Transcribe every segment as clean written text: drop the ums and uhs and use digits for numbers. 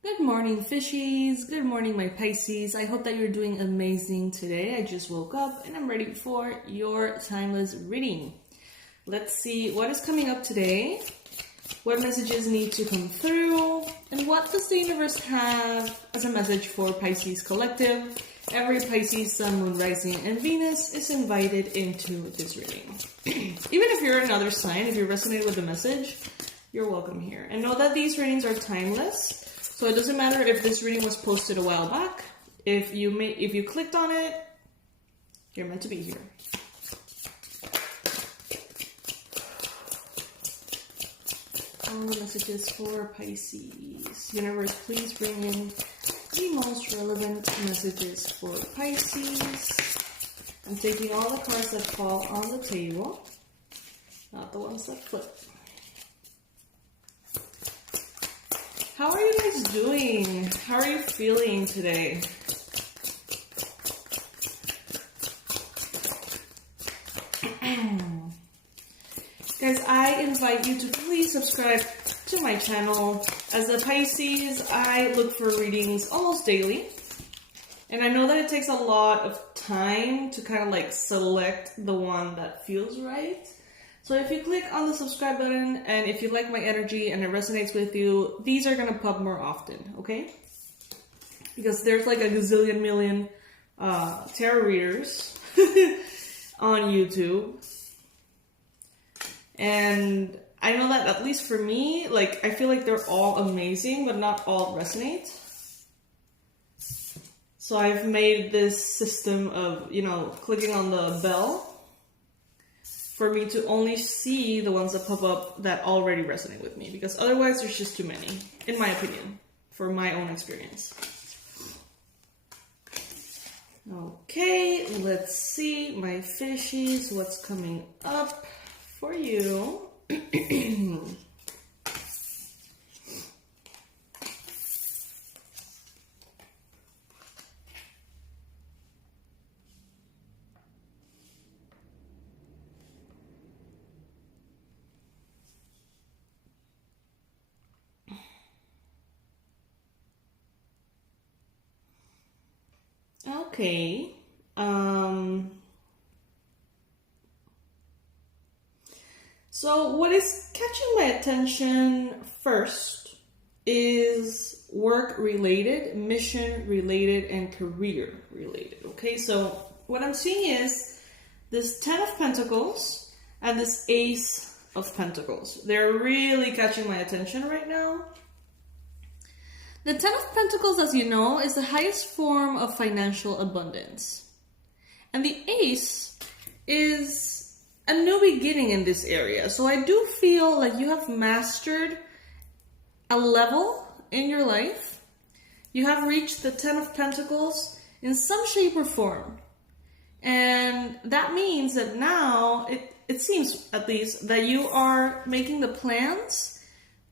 Good morning, fishies. Good morning, my Pisces. I hope that you're doing amazing today. I just woke up and I'm ready for your timeless reading. Let's see what is coming up today, what messages need to come through, and what does the universe have as a message for Pisces Collective. Every Pisces, Sun, Moon, Rising, and Venus is invited into this reading. Even if you're another sign, if you resonate with the message, you're welcome here. And know that these readings are timeless. So it doesn't matter if this reading was posted a while back. If you clicked on it, you're meant to be here. All the messages for Pisces. Universe, please bring in the most relevant messages for Pisces. I'm taking all the cards that fall on the table, not the ones that flip. How are you guys doing? How are you feeling today? Guys, I invite you to please subscribe to my channel. As a Pisces, I look for readings almost daily. And I know that it takes a lot of time to kind of like select the one that feels right. So if you click on the subscribe button and if you like my energy and it resonates with you, these are going to pop more often, okay? Because there's like a gazillion million tarot readers on YouTube. And I know that at least for me, like I feel like they're all amazing, but not all resonate. So I've made this system of, clicking on the bell for me to only see the ones that pop up that already resonate with me. Because otherwise there's just too many, in my opinion, for my own experience. Okay, let's see, my fishies, what's coming up for you. Okay. So what is catching my attention first is work related, mission related, and career related. Okay, so what I'm seeing is this 10 of Pentacles and this Ace of Pentacles. They're really catching my attention right now. The 10 of Pentacles, as you know, is the highest form of financial abundance. And the Ace is a new beginning in this area. So I do feel like you have mastered a level in your life. You have reached the 10 of Pentacles in some shape or form. And that means that now, it seems at least, that you are making the plans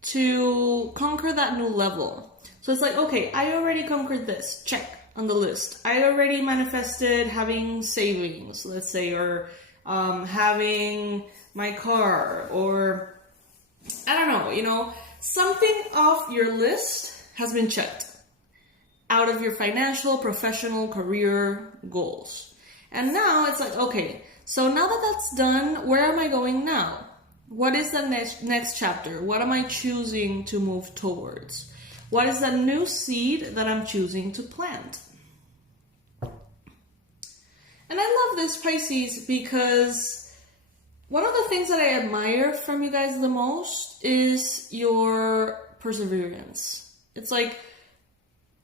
to conquer that new level. So it's like, okay, I already conquered this, check on the list. I already manifested having savings, let's say, or having my car, or I don't know, something off your list has been checked out of your financial, professional, career goals. And now it's like, okay, so now that that's done, where am I going now? What is the next chapter? What am I choosing to move towards? What is the new seed that I'm choosing to plant? And I love this, Pisces, because one of the things that I admire from you guys the most is your perseverance. It's like,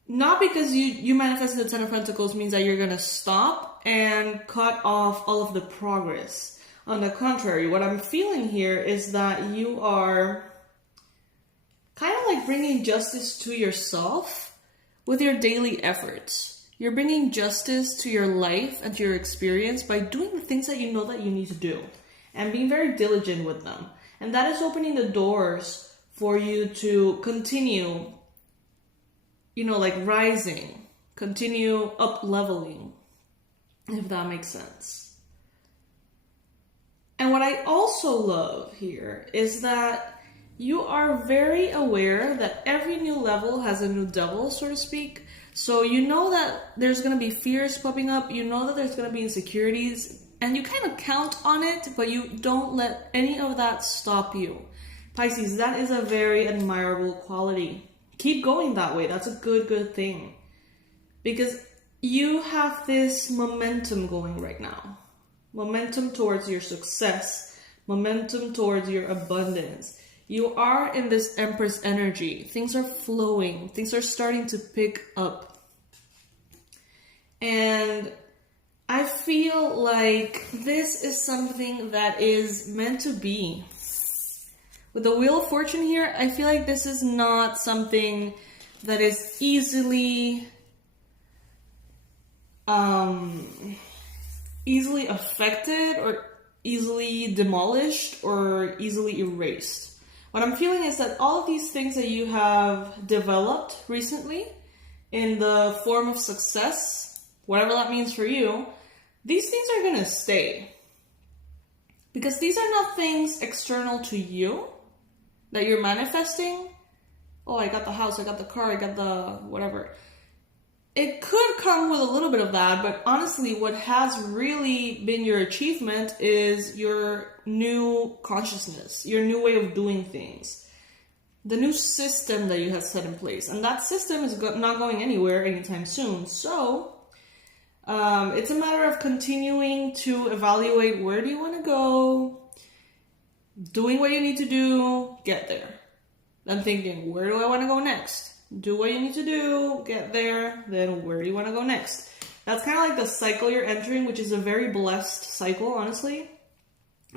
not because you manifested the 10 of Pentacles means that you're going to stop and cut off all of the progress. On the contrary, what I'm feeling here is that you are kind of like bringing justice to yourself with your daily efforts. You're bringing justice to your life and to your experience by doing the things that you know that you need to do and being very diligent with them. And that is opening the doors for you to continue, like rising, continue up leveling, if that makes sense. And what I also love here is that you are very aware that every new level has a new devil, so to speak. So you know that there's going to be fears popping up, you know that there's going to be insecurities, and you kind of count on it, but you don't let any of that stop you. Pisces, that is a very admirable quality. Keep going that way. That's a good thing. Because you have this momentum going right now. Momentum towards your success. Momentum towards your abundance. You are in this Empress energy. Things are flowing. Things are starting to pick up. And I feel like this is something that is meant to be. With the Wheel of Fortune here, I feel like this is not something that is easily affected or easily demolished or easily erased. What I'm feeling is that all of these things that you have developed recently in the form of success, whatever that means for you, these things are going to stay. Because these are not things external to you that you're manifesting. Oh, I got the house, I got the car, I got the whatever. It could come with a little bit of that, but honestly, what has really been your achievement is your new consciousness, your new way of doing things, the new system that you have set in place. And that system is not going anywhere anytime soon. So it's a matter of continuing to evaluate where do you want to go, doing what you need to do, get there. Then thinking, where do I want to go next? Do what you need to do, get there, then where do you want to go next? That's kind of like the cycle you're entering, which is a very blessed cycle, honestly.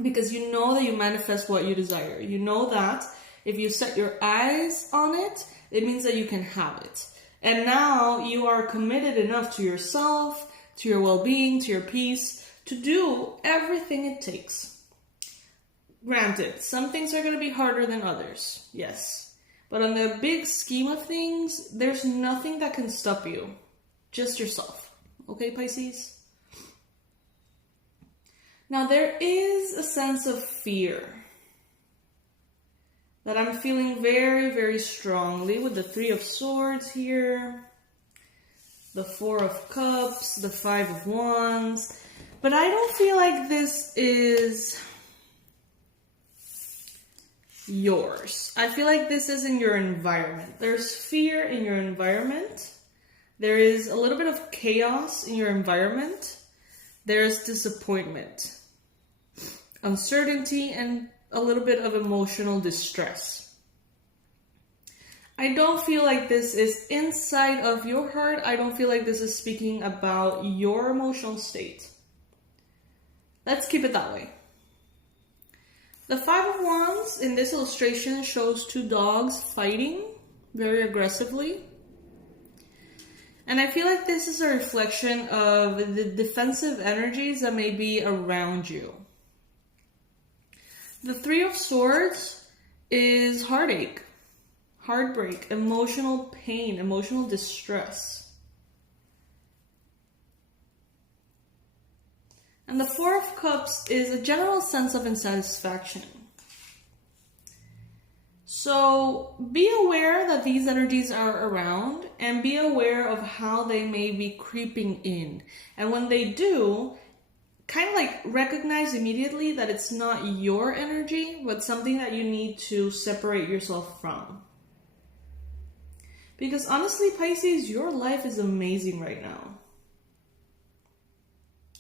Because you know that you manifest what you desire. You know that if you set your eyes on it, it means that you can have it. And now you are committed enough to yourself, to your well-being, to your peace, to do everything it takes. Granted, some things are going to be harder than others, yes. But on the big scheme of things, there's nothing that can stop you. Just yourself. Okay, Pisces? Now, there is a sense of fear that I'm feeling very strongly with the Three of Swords here, the Four of Cups, the Five of Wands. But I don't feel like this is yours. I feel like this is in your environment. There's fear in your environment. There is a little bit of chaos in your environment. There's disappointment, uncertainty, and a little bit of emotional distress. I don't feel like this is inside of your heart. I don't feel like this is speaking about your emotional state. Let's keep it that way. The Five of Wands in this illustration shows two dogs fighting very aggressively. And I feel like this is a reflection of the defensive energies that may be around you. The Three of Swords is heartache, heartbreak, emotional pain, emotional distress. And the Four of Cups is a general sense of insatisfaction. So be aware that these energies are around and be aware of how they may be creeping in. And when they do, kind of like recognize immediately that it's not your energy, but something that you need to separate yourself from. Because honestly, Pisces, your life is amazing right now.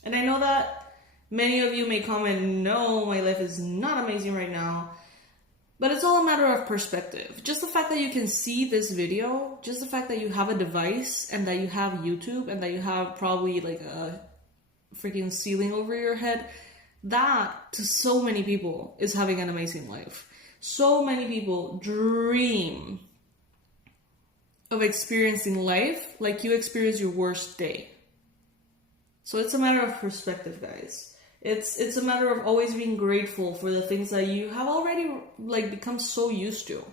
And I know that many of you may comment, no, my life is not amazing right now. But it's all a matter of perspective. Just the fact that you can see this video, just the fact that you have a device and that you have YouTube and that you have probably like a freaking ceiling over your head, that to so many people is having an amazing life. So many people dream of experiencing life like you experience your worst day. So it's a matter of perspective, guys. It's a matter of always being grateful for the things that you have already like become so used to.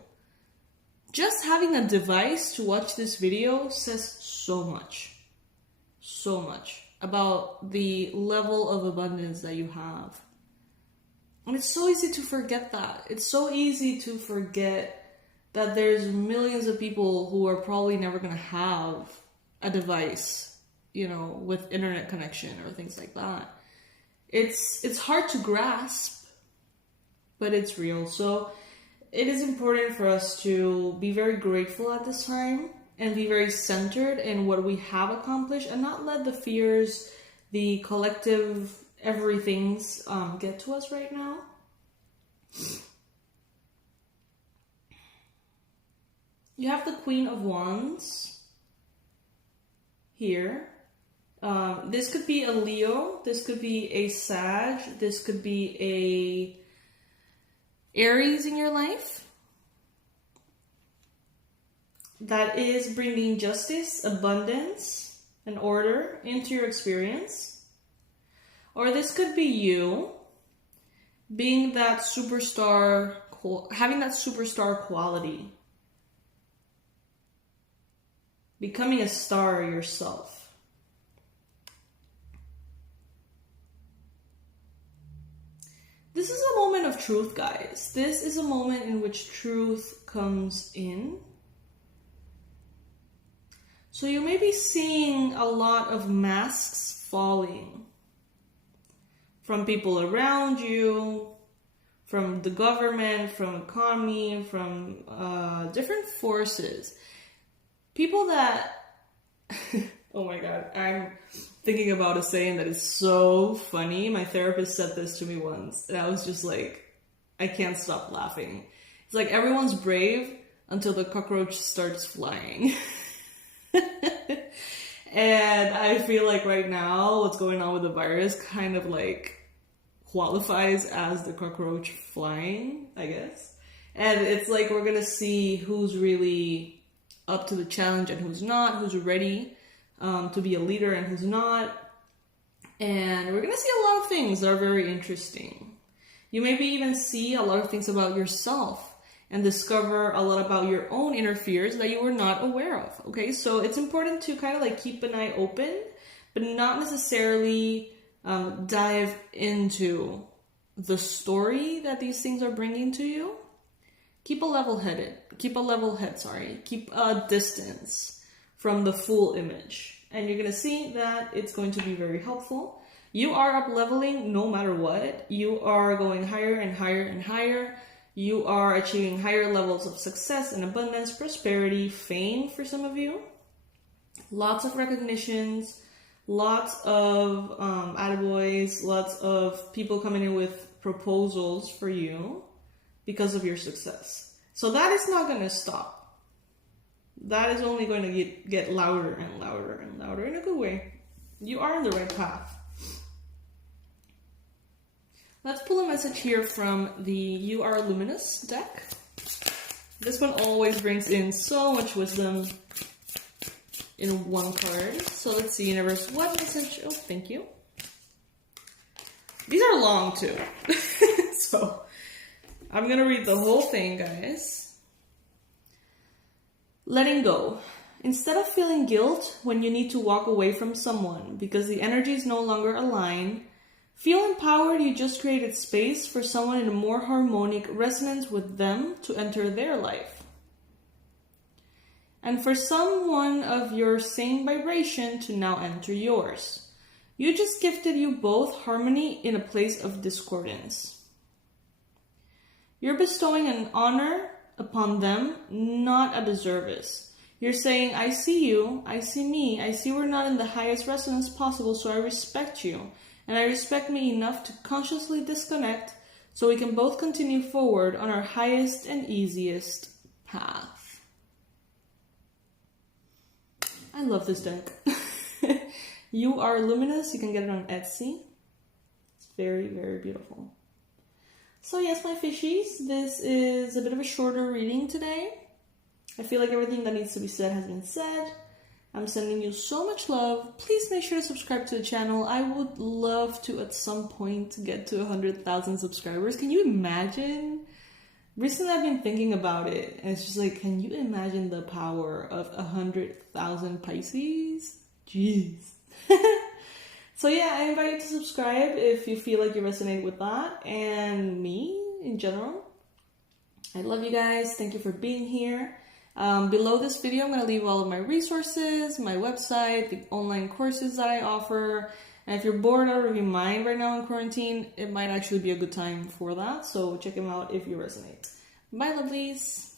Just having a device to watch this video says so much about the level of abundance that you have. And it's so easy to forget that. It's so easy to forget that there's millions of people who are probably never going to have a device, you know, with internet connection or things like that. It's hard to grasp, but it's real. So it is important for us to be very grateful at this time and be very centered in what we have accomplished and not let the fears, the collective everything's get to us right now. You have the Queen of Wands here. This could be a Leo, this could be a Sag, this could be a Aries in your life that is bringing justice, abundance, and order into your experience. Or this could be you being that superstar, having that superstar quality, becoming a star yourself. This is a moment of truth, guys. This is a moment in which truth comes in. So you may be seeing a lot of masks falling from people around you, from the government, from economy, from different forces. People that, oh my God, I'm thinking about a saying that is so funny. My therapist said this to me once, and I was just like, I can't stop laughing. It's like everyone's brave until the cockroach starts flying. And I feel like right now, what's going on with the virus kind of like qualifies as the cockroach flying, I guess. And it's like we're gonna see who's really up to the challenge and who's not, who's ready to be a leader and who's not. And we're gonna see a lot of things that are very interesting. You maybe even see a lot of things about yourself and discover a lot about your own inner fears that you were not aware of, okay? So it's important to kind of like keep an eye open, but not necessarily dive into the story that these things are bringing to you. Keep a level head, keep a distance from the full image. And you're gonna see that it's going to be very helpful. You are up leveling no matter what. You are going higher and higher and higher. You are achieving higher levels of success and abundance, prosperity, fame for some of you. Lots of recognitions, lots of attaboys, lots of people coming in with proposals for you because of your success. So that is not going to stop. That is only going to get louder and louder and louder in a good way. You are on the right path. Let's pull a message here from the You Are Luminous deck. This one always brings in so much wisdom in one card. So let's see, universe, what message? Oh, thank you. These are long too. So I'm going to read the whole thing, guys. Letting go. Instead of feeling guilt when you need to walk away from someone because the energies no longer align, feel empowered. You just created space for someone in a more harmonic resonance with them to enter their life. And for someone of your same vibration to now enter yours. You just gifted you both harmony in a place of discordance. You're bestowing an honor upon them, not a disservice. You're saying, I see you, I see me, I see we're not in the highest resonance possible, so I respect you. And I respect me enough to consciously disconnect so we can both continue forward on our highest and easiest path. I love this deck. You Are Luminous. You can get it on Etsy. It's very, very beautiful. So yes, my fishies, this is a bit of a shorter reading today. I feel like everything that needs to be said has been said. I'm sending you so much love. Please make sure to subscribe to the channel. I would love to, at some point, get to 100,000 subscribers. Can you imagine? Recently, I've been thinking about it, and it's just like, can you imagine the power of 100,000 Pisces? Jeez. So yeah, I invite you to subscribe if you feel like you resonate with that and me in general. I love you guys. Thank you for being here. Below this video, I'm going to leave all of my resources, my website, the online courses that I offer. And if you're bored out of your mind right now in quarantine, it might actually be a good time for that. So check them out if you resonate. Bye, lovelies.